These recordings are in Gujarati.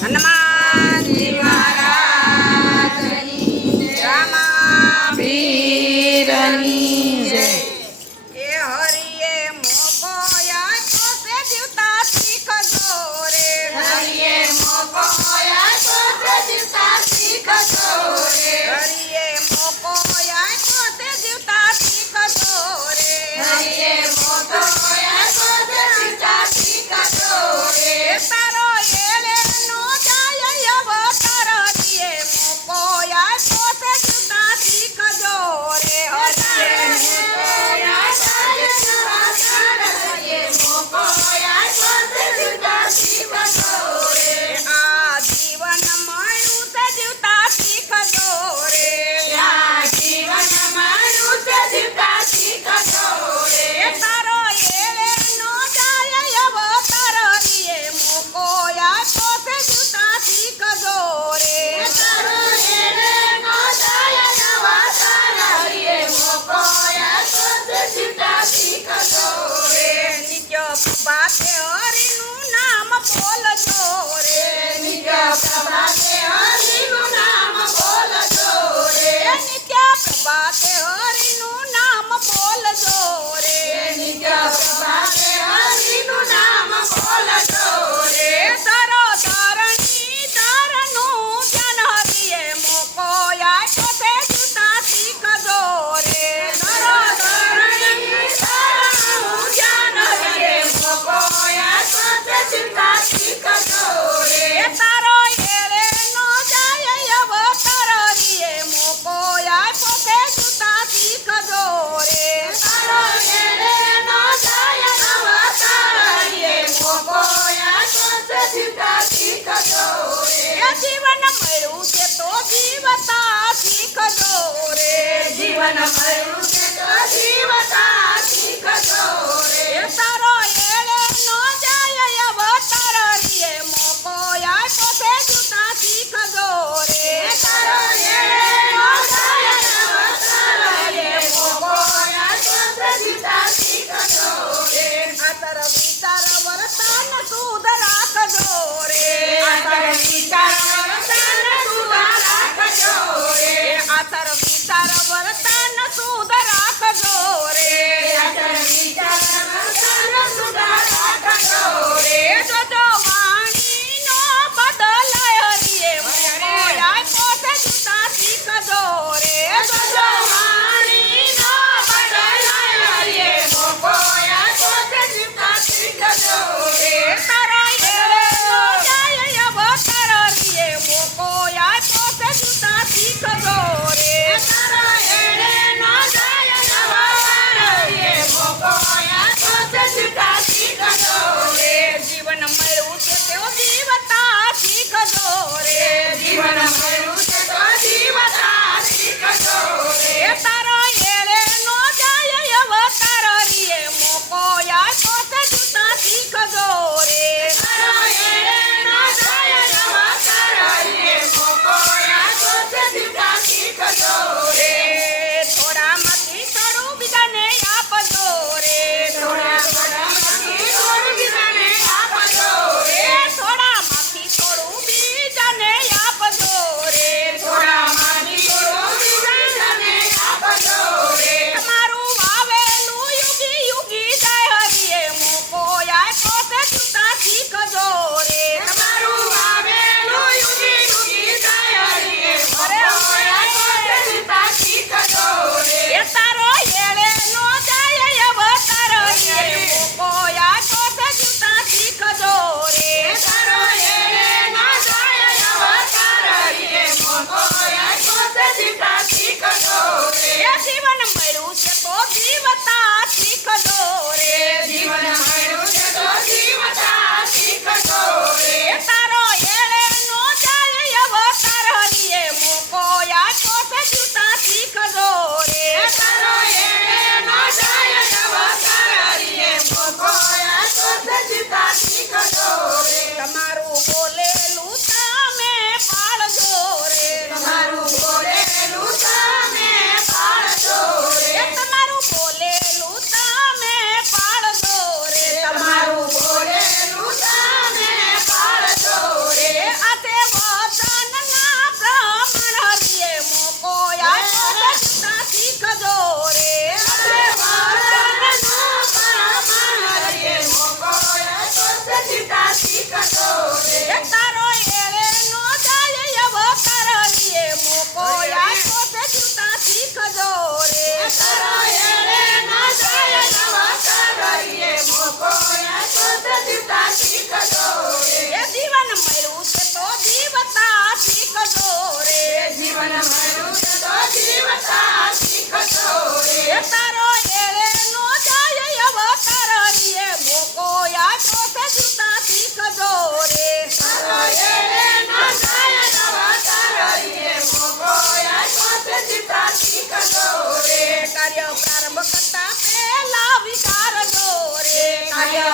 હનુમાનજી મહારાજની રામાભીરની જય. એ હરિએ મોકો આપ્યો છે જીવતા શીખજો રે. હરિએ મોકો આપ્યો છે જીવતા શીખજો રે. હરિએ મોકો આપ્યો છે જીવતા શીખજો રે. હરિએ મોકો આપ્યો છે જીવતા શીખજો રે. તારો એળે નો જાય અવતાર દિયે મોકો આપ્યો છે જીવતા શીખજો રે. આ જીવન મળ્યું છે જીવતા શીખજો રે. તારો એળે નો જાય અવતાર દિયે મોકો આપ્યો છે જીવતા શીખજો રે. નિત્ય પ્રભાતે હરિનું નામ બોલજો રે. નિત્ય પ્રભાતે હરિનું નામ બોલજો રે. તારો ધરણી ધરનું ધ્યાન હરિએ મોકો આપ્યો છે જીવતા શીખજો રે. તારો એળે નો જાય અવતાર દિયે મોકો આપ્યો છે જીવતા શીખજો રે. એ જીવન મળ્યું છે તો જીવતા શીખજો રે. જીવન મળ્યું છે તો જીવતા શીખજો રે. તારો એળે નો જાય અવતાર દિયે મોકો આપ્યો છે જીવતા શીખજો રે. તારો એળે નો જાય અવતાર મોકો આપ્યો છે જીવતા શીખજો રે. આતર વિચાર વર્તન શુદ્ધ રાખજો રે. આતર વિચાર વર્તન શુદ્ધ રાખજો રે. આતર વિચાર વર્તન શુદ્ધ રાખજો રે. આતર વિચાર વર્તન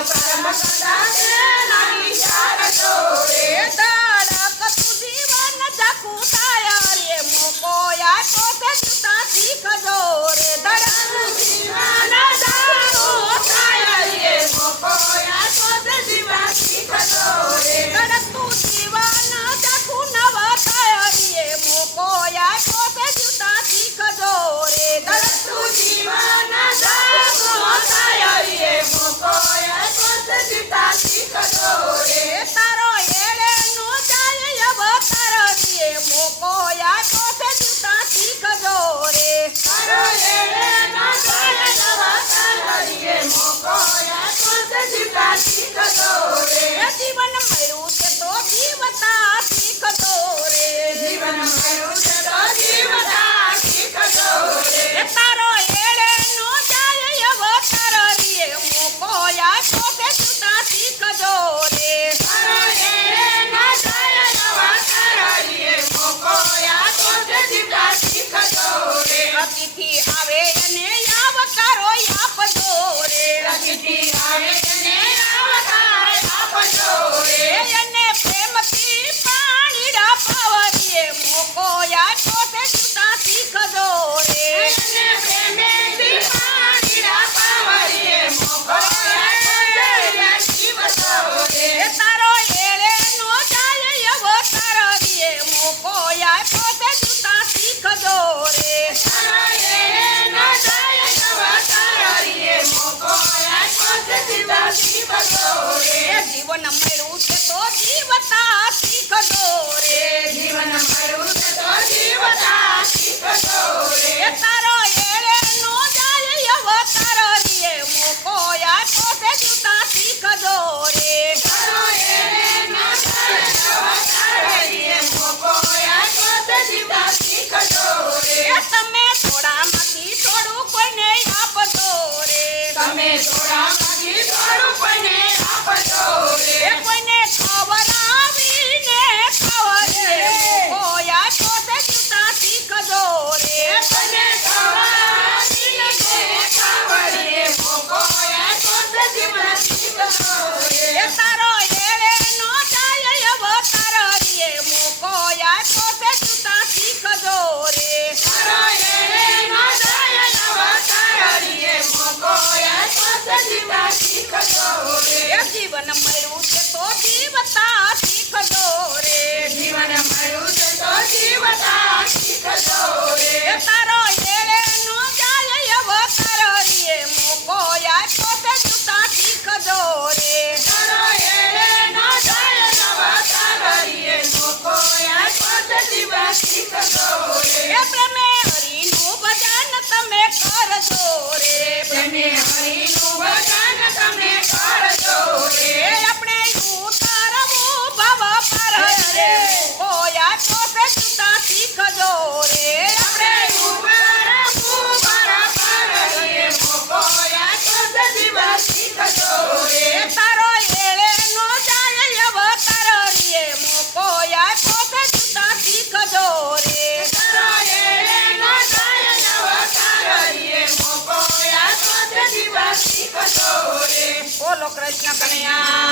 કર્મ કરતા તેના વિચાર જો રે ધડકતું જીવન ઝાખું થાય રે મોકો આપ્યો છે જીવતા શીખજો રે ધડકતું જીવન ઝાખું થાય રે મોકો આપ્યો છે જીવતા શીખજો રે ધડકતું જીવન ઝાખું નવ થાય રે મોકો આપ્યો છે જીવતા શીખજો રે ધડકતું જીવન ઝાખું થાય રે મોકો આપ્યો છે જીવતા શીખજો રે તારો એળે નો જાય અવતાર રે મોકો આપ્યો છે જીવતા શીખજો રે તારો એળે ના જાય અવતાર રે મોકો આપ્યો છે જીવતા શીખજો રે જીવન મળ્યું છે તો જીવતા શીખજો રે જીવન મળ્યું છે તો જીવતા શીખજો રે તારો એળે નો જાય અવતાર રે મોકો આપ્યો છે જીવતા શીખજો રે તારો એળે ના જાય અવતાર રે મોકો આપ્યો છે જીવતા શીખજો રે અતિથિ આવે અને આવકારો આપજો રે પ્રકૃતિ આવે અને અવતાર આપજો રે અને પ્રેમથી પાણી પાવરીએ મોકો આપ્યો છે જીવતા શીખજો રે અને પ્રેમેથી પાણીના પાવરીએ મોકો આપ્યો છે જીવતા શીખજો રે તારો એળે નો જાય અવતાર રે મોકો આપ્યો છે જીવતા શીખજો રે તારો એળે ના જાય અવતાર રે મોકો આપ્યો છે જીવતા શીખજો રે જીવન મળ્યું છે તો જીવતા શીખજો રે જીવન મળ્યું છે તો જીવતા શીખજો રે તારો એળે નો જાય અવતાર રે મોકો આપ્યો છે જીવતા શીખજો રે તારો એળે ના જાય અવતાર રે મોકો આપ્યો છે જીવતા શીખજો રે તમે થોડામાંથી થોડું કોઈને આપજો રે તમે થોડામાંથી થોડું કોઈને આપજો રે કોઈને ખવડાવીને ખવરે મોકો આપ્યો છે જીવતા શીખજો રે અને ખવડાવીને ખવડીએ મોકો આપ્યો છે જીવતા શીખજો રે તારો એળે નો જાય અવતાર રે મોકો આપ્યો છે જીવતા શીખજો રે તારો એળે ના જાય અવતાર રે મોકો આપ્યો છે જીવતા શીખજો રે જીવન મળ્યું છે તો જીવતા શીખજો રે જીવન મળ્યું છે તો જીવતા શીખજો રે તારો એળે નો જાય અવતાર રે મોકો આપ્યો છે જીવતા શીખજો રે તારો એળે ના જાય અવતાર રે મોકો આપ્યો છે જીવતા શીખજો રે પ્રેમે હરિનું ભજન તમે કરજો રે પ્રેમે હરિનું ભજન તમે કરજો રે આપણે ઉતારવું ભવ પર રે મોકો આપ્યો છે જીવતા શીખજો રે આપણે ઉપર પર રે મોકો આપ્યો છે જીવતા શીખજો રે તારો એળે નો જાય અવતાર રે મોકો આપ્યો છે જીવતા શીખજો રે તારો એળે ના જાય અવતાર રે મોકો આપ્યો છે જીવતા શીખજો રે બોલો કૃષ્ણ કનૈયા